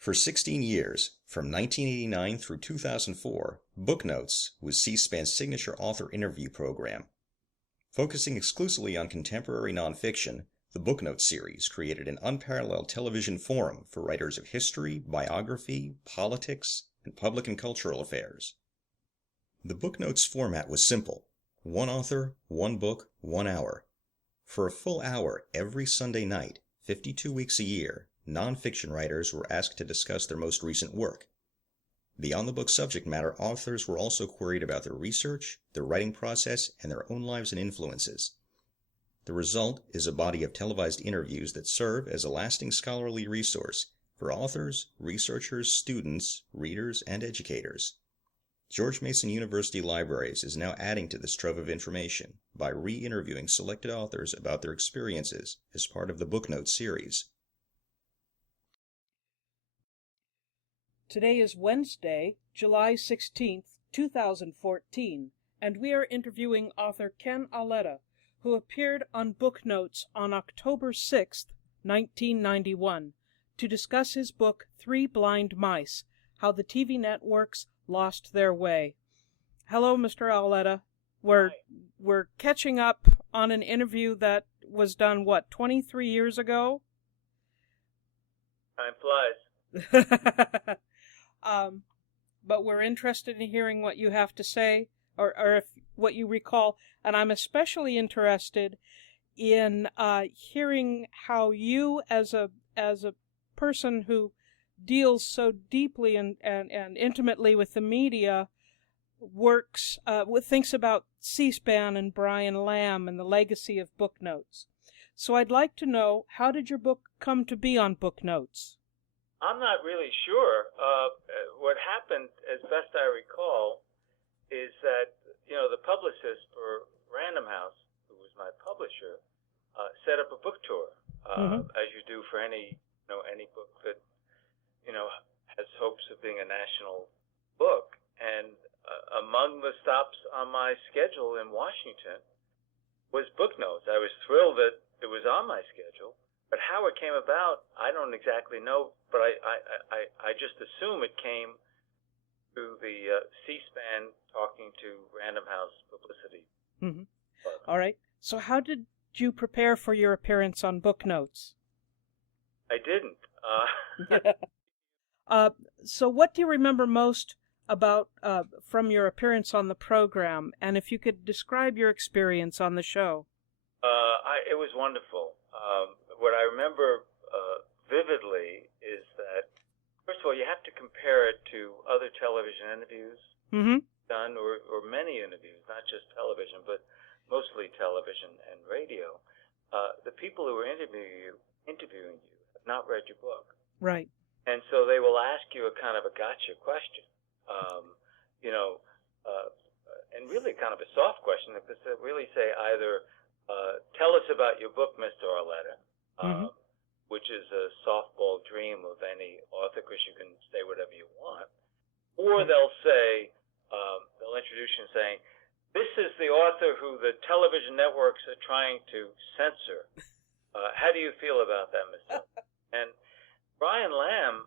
For 16 years, from 1989 through 2004, Booknotes was C-SPAN's signature author interview program. Focusing exclusively on contemporary nonfiction, the Booknotes series created an unparalleled television forum for writers of history, biography, politics, and public and cultural affairs. The Booknotes format was simple: one author, one book, 1 hour. For a full hour every Sunday night, 52 weeks a year, nonfiction writers were asked to discuss their most recent work. Beyond the book's subject matter, authors were also queried about their research, their writing process, and their own lives and influences. The result is a body of televised interviews that serve as a lasting scholarly resource for authors, researchers, students, readers, and educators. George Mason University Libraries is now adding to this trove of information by re-interviewing selected authors about their experiences as part of the Booknotes series. Today is Wednesday, July 16th, 2014, and we are interviewing author Ken Auletta, who appeared on Booknotes on October 6th, 1991, to discuss his book Three Blind Mice, How the TV Networks Lost Their Way. Hello, Mr. Auletta. We're catching up on an interview that was done, 23 years ago? Time flies. But we're interested in hearing what you have to say, or if what you recall, and I'm especially interested in hearing how you, as a person who deals so deeply and intimately with the media, thinks about C-SPAN and Brian Lamb and the legacy of Booknotes. So I'd like to know, how did your book come to be on Booknotes? I'm not really sure. What happened, as best I recall, is that the publicist for Random House, who was my publisher, set up a book tour, as you do for any book that has hopes of being a national book. And among the stops on my schedule in Washington was Booknotes. I was thrilled that it was on my schedule. But how it came about, I don't exactly know, but I just assume it came through the C-SPAN talking to Random House publicity. Mm-hmm. All right. So how did you prepare for your appearance on Booknotes? I didn't. So what do you remember most about from your appearance on the program? And if you could describe your experience on the show. It was wonderful. What I remember vividly is that, first of all, you have to compare it to other television interviews done, or many interviews, not just television, but mostly television and radio. The people who are interviewing you have not read your book. Right. And so they will ask you a kind of a gotcha question, and really kind of a soft question, because they really say either, tell us about your book, Mr. Auletta, which is a softball dream of any author, because you can say whatever you want. Or they'll say, they'll introduce you and saying, this is the author who the television networks are trying to censor. How do you feel about that, Mr. And Brian Lamb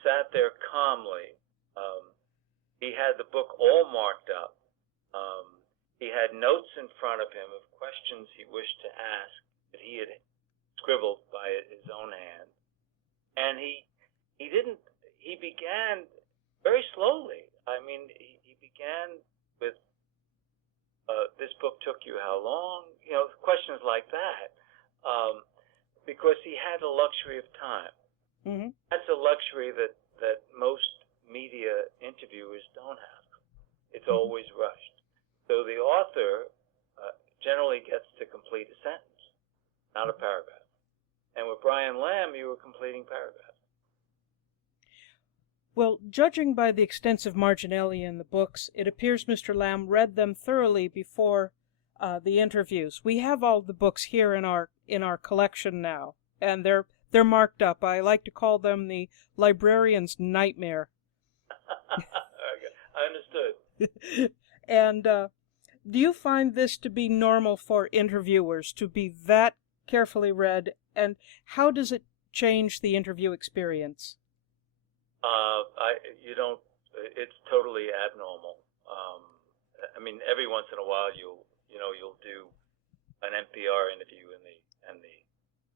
sat there calmly. He had the book all marked up. He had notes in front of him of questions he wished to ask that he had scribbled by his own hand. And he began very slowly. I mean, he began with, this book took you how long? Questions like that. Because he had the luxury of time. Mm-hmm. That's a luxury that most media interviewers don't have. It's always rushed. So the author generally gets to complete a sentence, not a paragraph. And with Brian Lamb, you were completing paragraphs. Well, judging by the extensive marginalia in the books, it appears Mr. Lamb read them thoroughly before the interviews. We have all the books here in our collection now, and they're marked up. I like to call them the librarian's nightmare. I understood. And do you find this to be normal for interviewers, to be that carefully read, and how does it change the interview experience? You don't. It's totally abnormal. I mean, every once in a while you'll do an NPR interview and the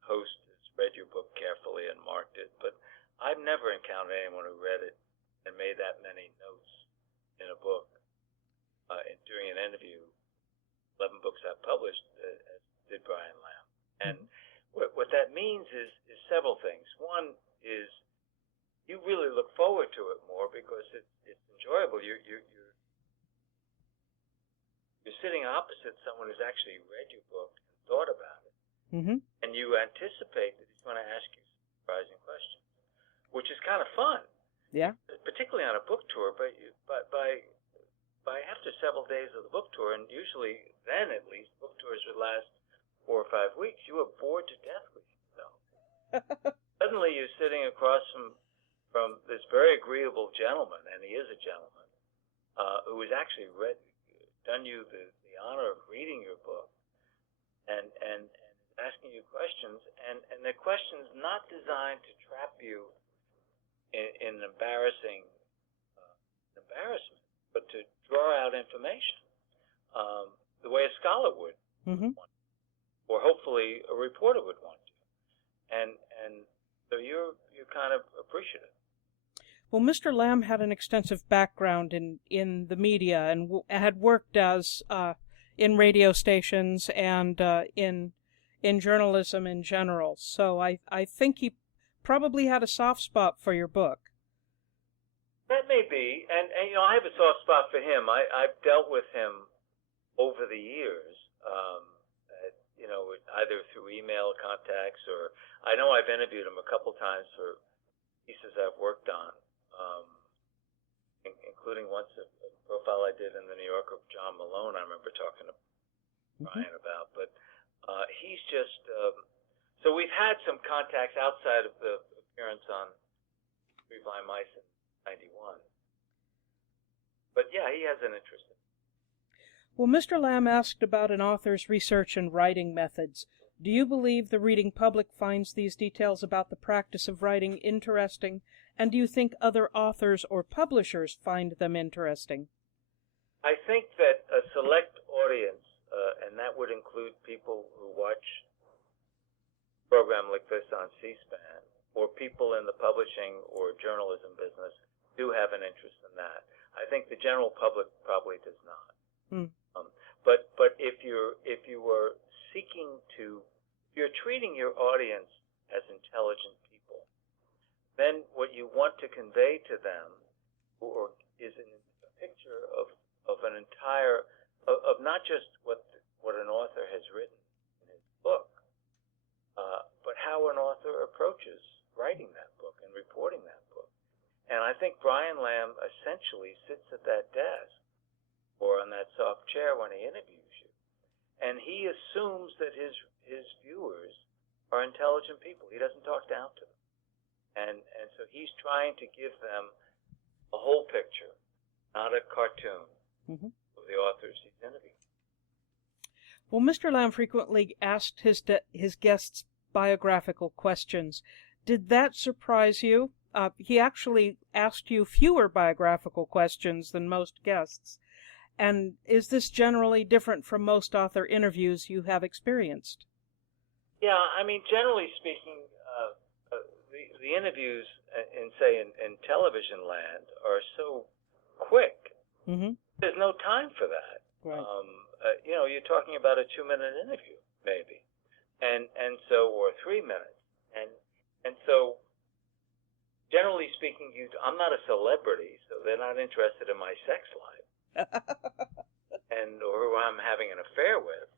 host has read your book carefully and marked it, but I've never encountered anyone who read it and made that many notes in a book during an interview. 11 books I've published, as did Brian Lamb. And what that means is several things. One is you really look forward to it more because it's enjoyable. You're sitting opposite someone who's actually read your book and thought about it, and you anticipate that he's going to ask you surprising questions, which is kind of fun. Yeah. Particularly on a book tour, but by after several days of the book tour, and usually then at least book tours would last 4 or 5 weeks, you are bored to death with yourself. Suddenly you're sitting across from this very agreeable gentleman, and he is a gentleman, who has actually done you the honor of reading your book and asking you questions, and they're questions not designed to trap you in embarrassment, but to draw out information the way a scholar would want, or hopefully a reporter would want to, and so you're kind of appreciative. Well, Mr. Lamb had an extensive background in the media and had worked as in radio stations and in journalism in general. So I think he probably had a soft spot for your book. That may be, and I have a soft spot for him. I've dealt with him over the years, either through email contacts or I know I've interviewed him a couple times for pieces I've worked on. Including once a profile I did in the New Yorker of John Malone, I remember talking to Brian about. But he's just so we've had some contacts outside of the appearance on Three Blind Mice in '91. But yeah, he has an interest in it. Well, Mr. Lamb asked about an author's research and writing methods. Do you believe the reading public finds these details about the practice of writing interesting, and do you think other authors or publishers find them interesting? I think that a select audience, and that would include people who watch a program like this on C-SPAN, or people in the publishing or journalism business, do have an interest in that. I think the general public probably does not. But if you're treating your audience as intelligent people, then what you want to convey to them is a picture of an entire of not just what an author has written in his book, but how an author approaches writing that book and reporting that book. And I think Brian Lamb essentially sits at that desk or on that soft chair when he interviews you, and he assumes that his viewers are intelligent people. He doesn't talk down to them. And so he's trying to give them a whole picture, not a cartoon of the authors he's interviewing. Well, Mr. Lamb frequently asked his guests biographical questions. Did that surprise you? He actually asked you fewer biographical questions than most guests. And is this generally different from most author interviews you have experienced? Yeah, I mean, generally speaking, the interviews in television land are so quick. There's no time for that. Right. You're talking about a 2-minute interview, maybe, and so or 3 minutes, and so generally speaking, I'm not a celebrity, so they're not interested in my sex life, or who I'm having an affair with,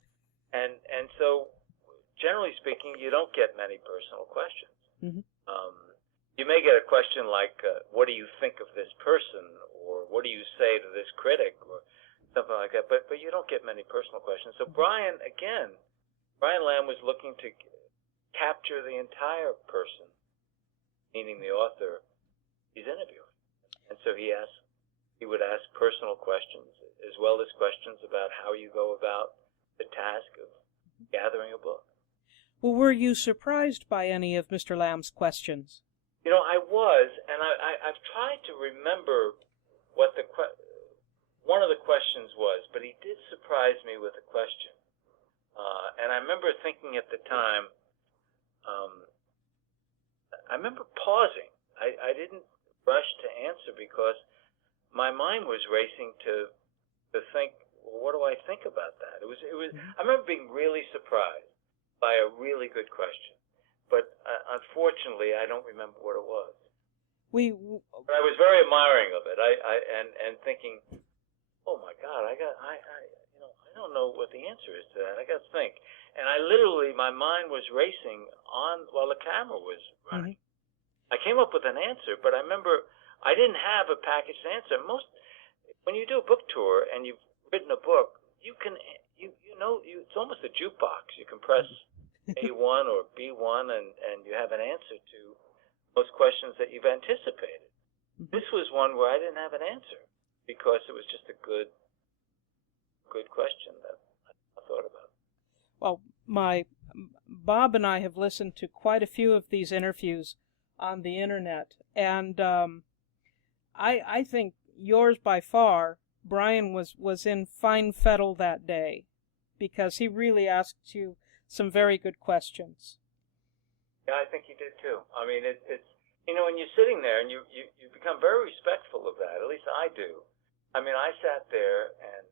and so generally speaking, you don't get many personal questions. You may get a question like, what do you think of this person, or what do you say to this critic, or something like that, but you don't get many personal questions. So Brian Lamb was looking to capture the entire person, meaning the author he's interviewing. And so he would ask personal questions, as well as questions about how you go about the task of gathering a book. Well, were you surprised by any of Mr. Lamb's questions? I was, and I've tried to remember what one of the questions was, but he did surprise me with a question. And I remember thinking at the time, I remember pausing. I didn't rush to answer because my mind was racing to think, well, what do I think about that? It was. I remember being really surprised by a really good question, but unfortunately, I don't remember what it was. But I was very admiring of it. And thinking, oh my God, I don't know what the answer is to that. I got to think. And I literally, my mind was racing while the camera was running. I came up with an answer, but I remember I didn't have a packaged answer. When you do a book tour and you've written a book, it's almost a jukebox. You can press A1 or B1 and you have an answer to most questions that you've anticipated. This was one where I didn't have an answer because it was just a good question that I thought about. Well, Bob and I have listened to quite a few of these interviews on the internet, and I think yours by far, Brian was in fine fettle that day because he really asked you some very good questions. Yeah, I think he did too. I mean, it's when you're sitting there and you become very respectful of that. At least I do. I mean, I sat there and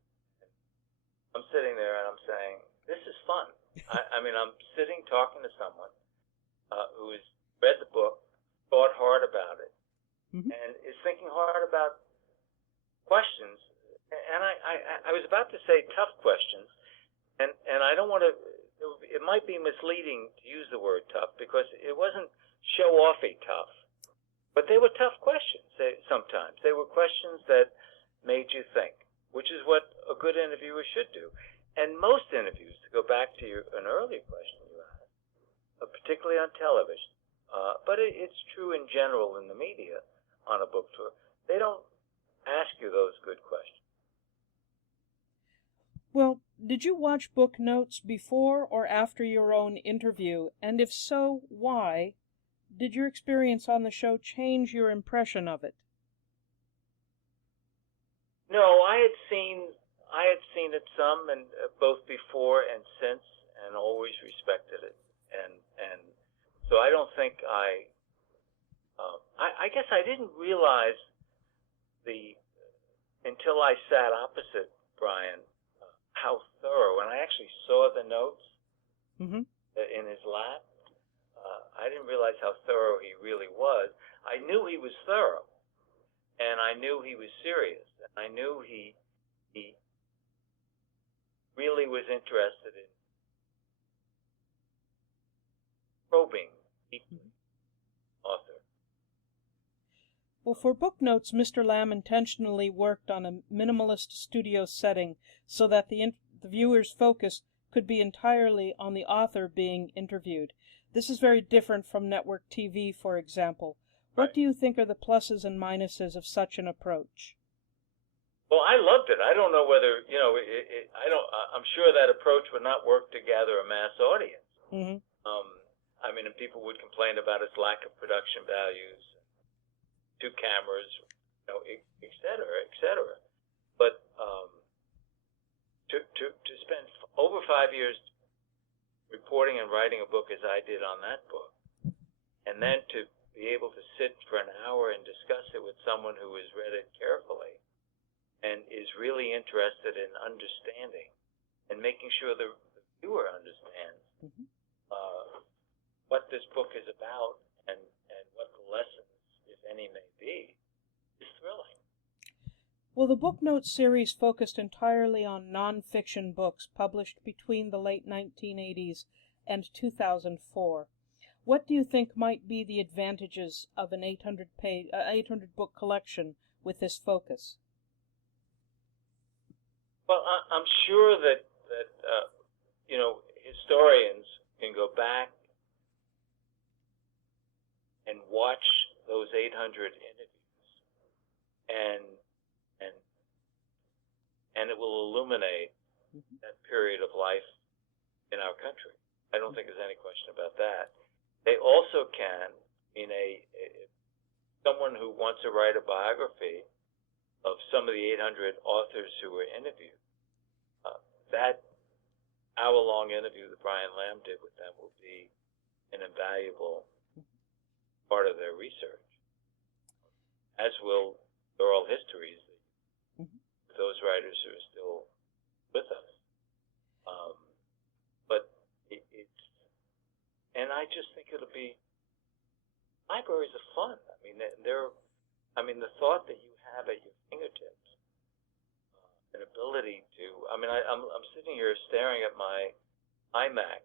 I'm sitting there and I'm saying, this is fun. I mean, I'm sitting talking to someone who has read the book, thought hard about it, and is thinking hard about questions. And I was about to say tough questions, and I don't want to. It might be misleading to use the word tough because it wasn't show-offy tough, but they were tough questions. Sometimes they were questions that made you think, which is what a good interviewer should do. And most interviews, to go back to an earlier question you asked, particularly on television, but it's true in general in the media on a book tour, they don't ask you those good questions. Well, did you watch Booknotes before or after your own interview? And if so, why? Did your experience on the show change your impression of it? No, I had seen it some, and both before and since, and always respected it. And so I don't think I guess I didn't realize until I sat opposite Brian how thorough, and I actually saw the notes in his lap. I didn't realize how thorough he really was. I knew he was thorough, and I knew he was serious, and I knew he really was interested in probing the author. Well, for Booknotes, Mr. Lamb intentionally worked on a minimalist studio setting so that the viewer's focus could be entirely on the author being interviewed. This is very different from network TV, for example. What do you think are the pluses and minuses of such an approach? Well, I loved it. I don't know whether, I'm sure that approach would not work to gather a mass audience. I mean, and people would complain about its lack of production values, 2 cameras, et cetera. But to spend over 5 years reporting and writing a book as I did on that book, and then to be able to sit for an hour and discuss it with someone who has read it carefully and is really interested in understanding and making sure the viewer understands what this book is about and what the lessons, if any, may be, is thrilling. Well, the Booknotes series focused entirely on nonfiction books published between the late 1980s and 2004. What do you think might be the advantages of an 800-book collection with this focus? Well, I'm sure that historians can go back and watch those 800 interviews, and it will illuminate that period of life in our country. I don't think there's any question about that. They also can, in a someone who wants to write a biography of some of the 800 authors who were interviewed, that hour-long interview that Brian Lamb did with them will be an invaluable part of their research, as will the oral histories of those writers who are still with us. But and I just think it'll be, libraries are fun. I mean, the thought that you have at your fingertips, an ability to, I'm sitting here staring at my iMac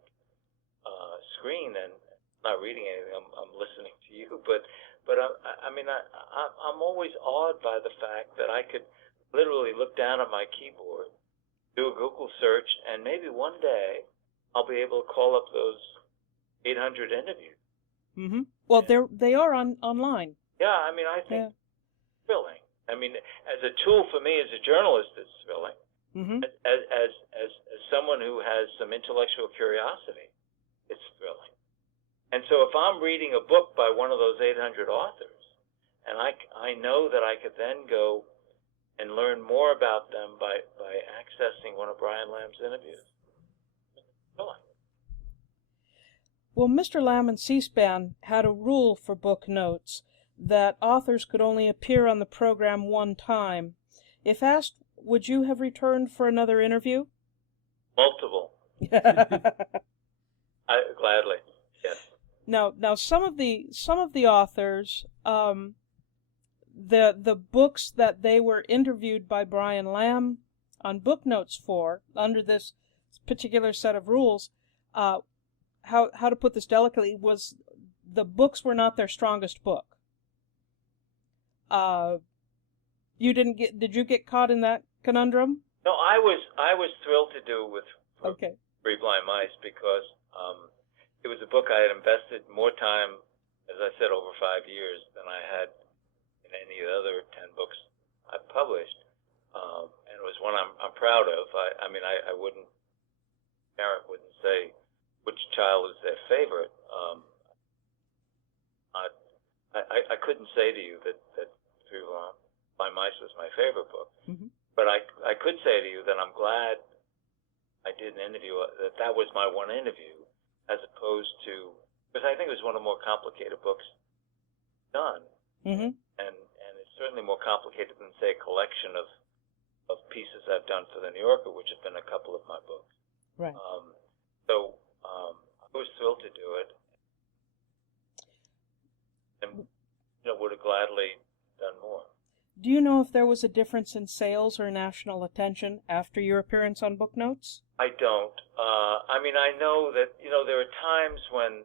screen and not reading anything. I'm listening to you, but I'm always awed by the fact that I could literally look down at my keyboard, do a Google search, and maybe one day I'll be able to call up those 800 interviews. Mm-hmm. Well, they are online. Yeah, I think it's thrilling. As a tool for me as a journalist, it's thrilling. Mm-hmm. As someone who has some intellectual curiosity, it's thrilling. And so if I'm reading a book by one of those 800 authors, and I know that I could then go and learn more about them by accessing one of Brian Lamb's interviews, it's thrilling. Well, Mr. Lamb and C-SPAN had a rule for Booknotes that authors could only appear on the program one time. If asked, would you have returned for another interview? Multiple. Gladly, yes. Now, some of the authors, the books that they were interviewed by Brian Lamb on Booknotes for, under this particular set of rules, how to put this delicately, was the books were not their strongest book. Did you get caught in that conundrum? No, I was thrilled to do with Three Blind Mice because it was a book I had invested more time, as I said, over 5 years than I had in any of the other 10 books I published, and it was one I'm proud of. Parent wouldn't say which child is their favorite. I couldn't say to you that Three Blind Mice was my favorite book, but I could say to you that I'm glad I did an interview, that was my one interview, as opposed to, because I think it was one of the more complicated books done, and it's certainly more complicated than, say, a collection of pieces I've done for the New Yorker, which have been a couple of my books. Right. So I was thrilled to do it, and would have gladly done more. Do you know if there was a difference in sales or national attention after your appearance on Booknotes? I don't. I know that, there are times when,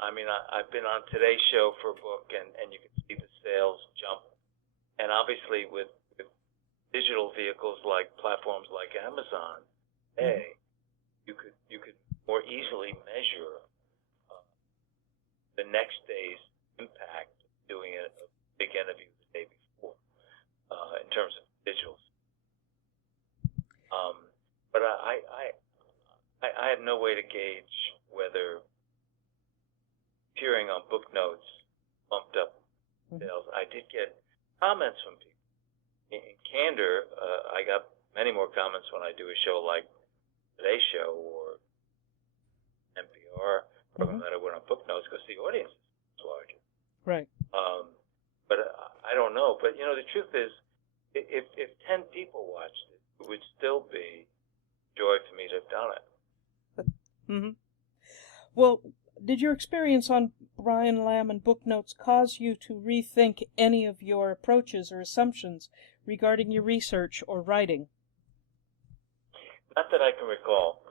I've been on Today's Show for a book, and you can see the sales jump. And obviously with digital vehicles like platforms like Amazon, you could more easily measure the next day's impact doing a big interview the day before in terms of digitals. But I have no way to gauge whether appearing on Booknotes bumped up sales. I did get comments from people. In candor, I got many more comments when I do a show like Today's Show or NPR program that I went on Booknotes because the audience is larger. Right. But I don't know. But the truth is, if 10 people watched it, it would still be joy for me to have done it. Well, did your experience on Brian Lamb and Booknotes cause you to rethink any of your approaches or assumptions regarding your research or writing? Not that I can recall.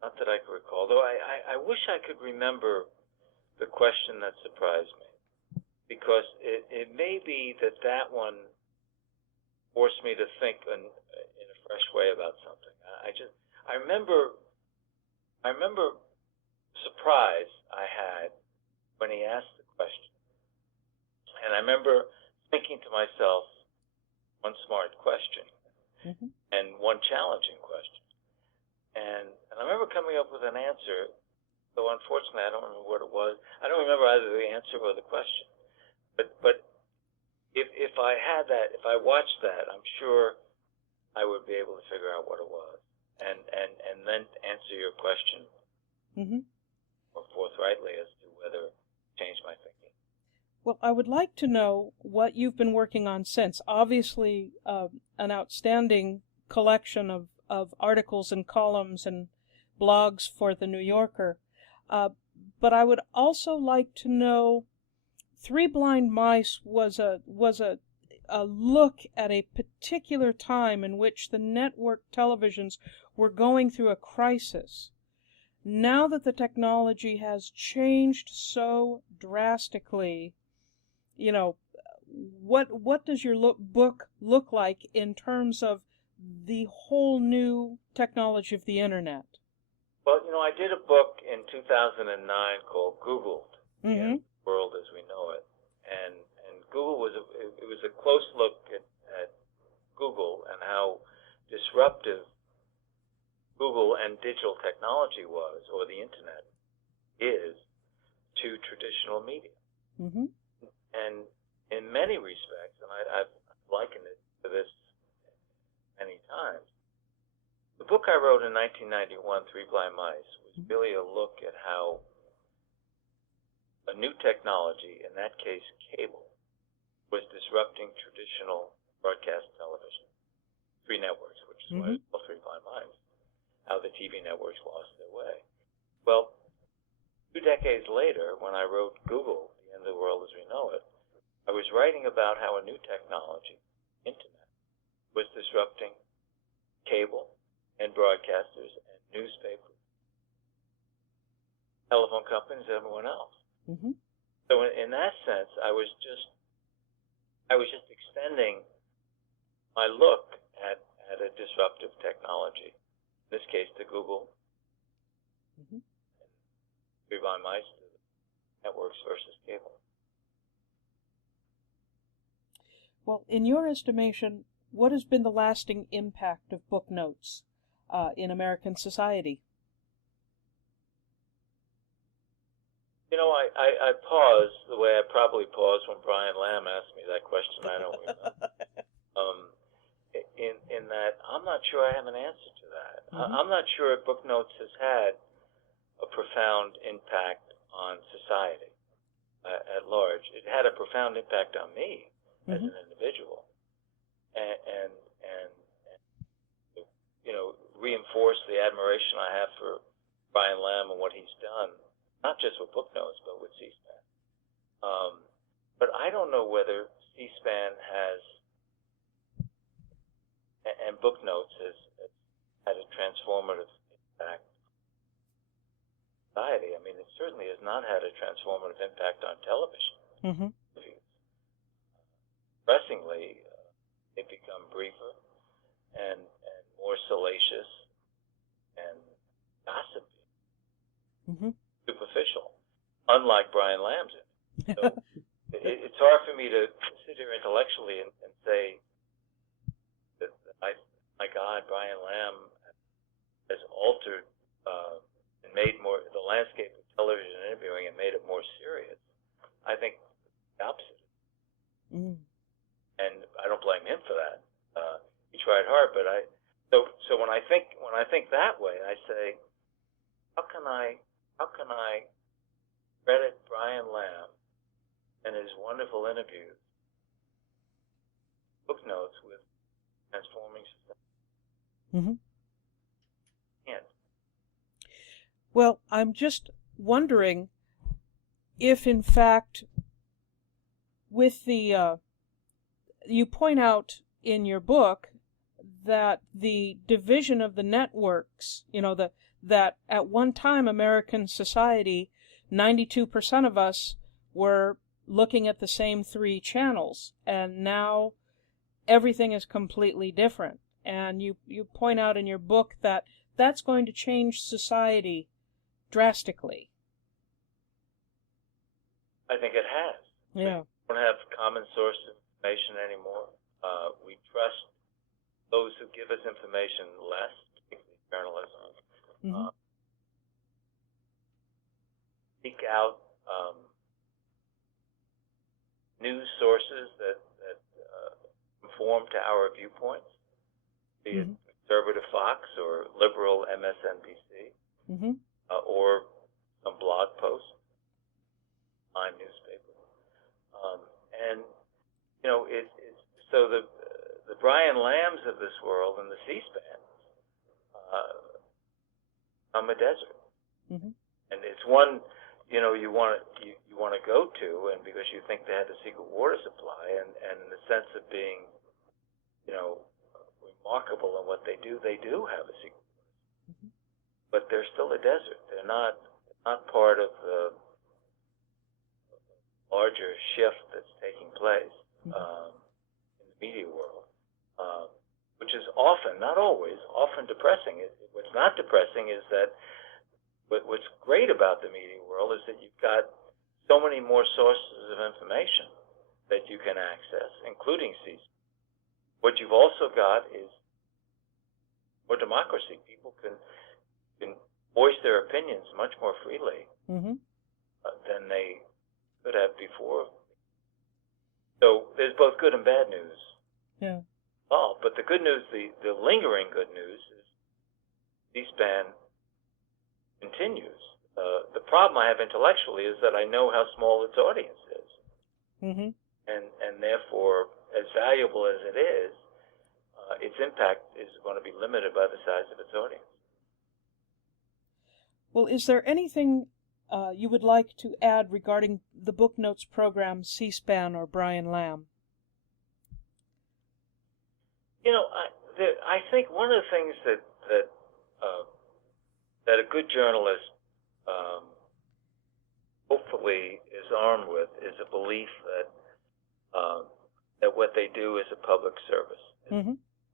Not that I can recall. Though I wish I could remember the question that surprised me, because it may be that one forced me to think in a fresh way about something. I remember surprise I had when he asked the question, and I remember thinking to myself, one smart question and one challenging question, and I remember coming up with an answer So unfortunately, I don't remember what it was. I don't remember either the answer or the question. But if I had that, if I watched that, I'm sure I would be able to figure out what it was, and then answer your question more forthrightly as to whether it changed my thinking. Well, I would like to know what you've been working on since. Obviously, an outstanding collection of articles and columns and blogs for the New Yorker. But I would also like to know, Three Blind Mice was a look at a particular time in which the network televisions were going through a crisis. Now that the technology has changed so drastically, you know, what does your book look like in terms of the whole new technology of the internet? Well, I did a book in 2009 called Googled, the World as We Know It, and Google was a close look at Google and how disruptive Google and digital technology was, or the internet is, to traditional media. And in many respects, and I've likened it to this many times, the book I wrote in 1991, Three Blind Mice, was really a look at how a new technology, in that case cable, was disrupting traditional broadcast television. Three networks, which is why it's called Three Blind Mice, how the TV networks lost their way. Well, 2 decades later, when I wrote Google, The End of the World as We Know It, I was writing about how a new technology, internet, was disrupting cable and broadcasters and newspapers, telephone companies, and everyone else. So in that sense, I was just extending my look at a disruptive technology. In this case, to Google, Three Blind Mice, networks versus cable. Well, in your estimation, what has been the lasting impact of Booknotes in American society? I paused the way I probably paused when Brian Lamb asked me that question. I don't remember. In that, I'm not sure I have an answer to that. I'm not sure if Booknotes has had a profound impact on society at large. It had a profound impact on me as an individual, and reinforced the admiration I have for Brian Lamb and what he's done, not just with Booknotes, but with C-SPAN. But I don't know whether C-SPAN has, and Booknotes has had a transformative impact on society. I mean, it certainly has not had a transformative impact on television. Pressingly, they've become briefer and more salacious and gossipy, superficial, unlike Brian Lamb's. So it's hard for me to sit here intellectually and say that my God, Brian Lamb has altered and made more the landscape of television interviewing and made it more serious. I think the opposite. And I don't blame him for that. He tried hard, but so when I think that way, I say, how can I credit Brian Lamb and his wonderful interviews, Booknotes, with transforming society? Can't. Well, I'm just wondering if, in fact, with the you point out in your book that the division of the networks, that at one time American society, 92% of us were looking at the same 3 channels, and now everything is completely different. And you point out in your book that that's going to change society drastically. I think it has. Yeah. We don't have common source information anymore. We trust those who give us information less, particularly journalism. seek out news sources that conform to our viewpoints, be it conservative Fox or liberal MSNBC, or some blog post, on newspaper, and it's so the Brian Lambs of this world and the C-SPAN I'm a desert, and it's one you want to go to, and because you think they had a secret water supply, and in the sense of being remarkable in what they do have a secret, but they're still a desert. They're not part of the larger shift that's taking place in the media world, which is often, not always, often depressing. What's not depressing is that what's great about the media world is that you've got so many more sources of information that you can access, including C-SPAN. What you've also got is more democracy. People can voice their opinions much more freely than they could have before. So there's both good and bad news. Yeah. Oh, but the good news, the lingering good news, is C-SPAN continues. The problem I have intellectually is that I know how small its audience is, and therefore, as valuable as it is, its impact is going to be limited by the size of its audience. Well, is there anything you would like to add regarding the Booknotes program, C-SPAN, or Brian Lamb? I think one of the things that a good journalist hopefully is armed with is a belief that what they do is a public service,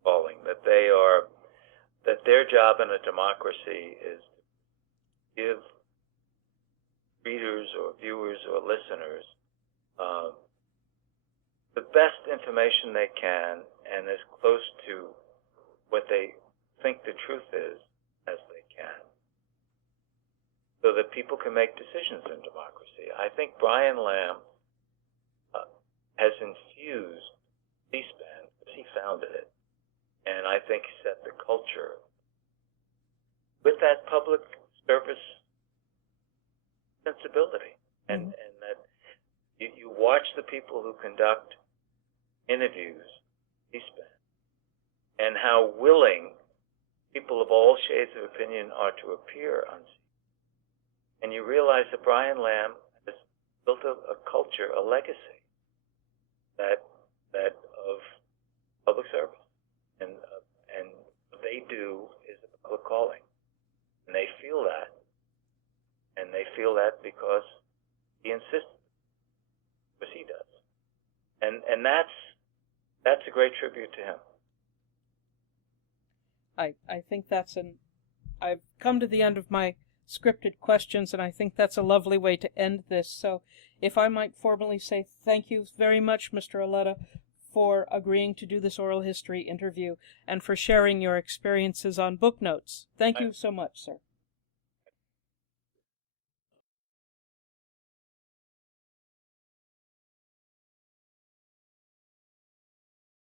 calling, that their job in a democracy is to give readers or viewers or listeners the best information they can and as close to what they think the truth is as they can, so that people can make decisions in democracy. I think Brian Lamb has infused C-SPAN, because he founded it, and I think he set the culture with that public service sensibility, and that you watch the people who conduct interviews, C-SPAN, and how willing people of all shades of opinion are to appear on C-SPAN. And you realize that Brian Lamb has built a culture, a legacy that of public service, and what they do is a public calling, and they feel that, because he insisted, because he does, and that's a great tribute to him. I think I've come to the end of my scripted questions, and I think that's a lovely way to end this. So if I might formally say thank you very much, Mr. Auletta, for agreeing to do this oral history interview and for sharing your experiences on Booknotes. Thank you so much, sir.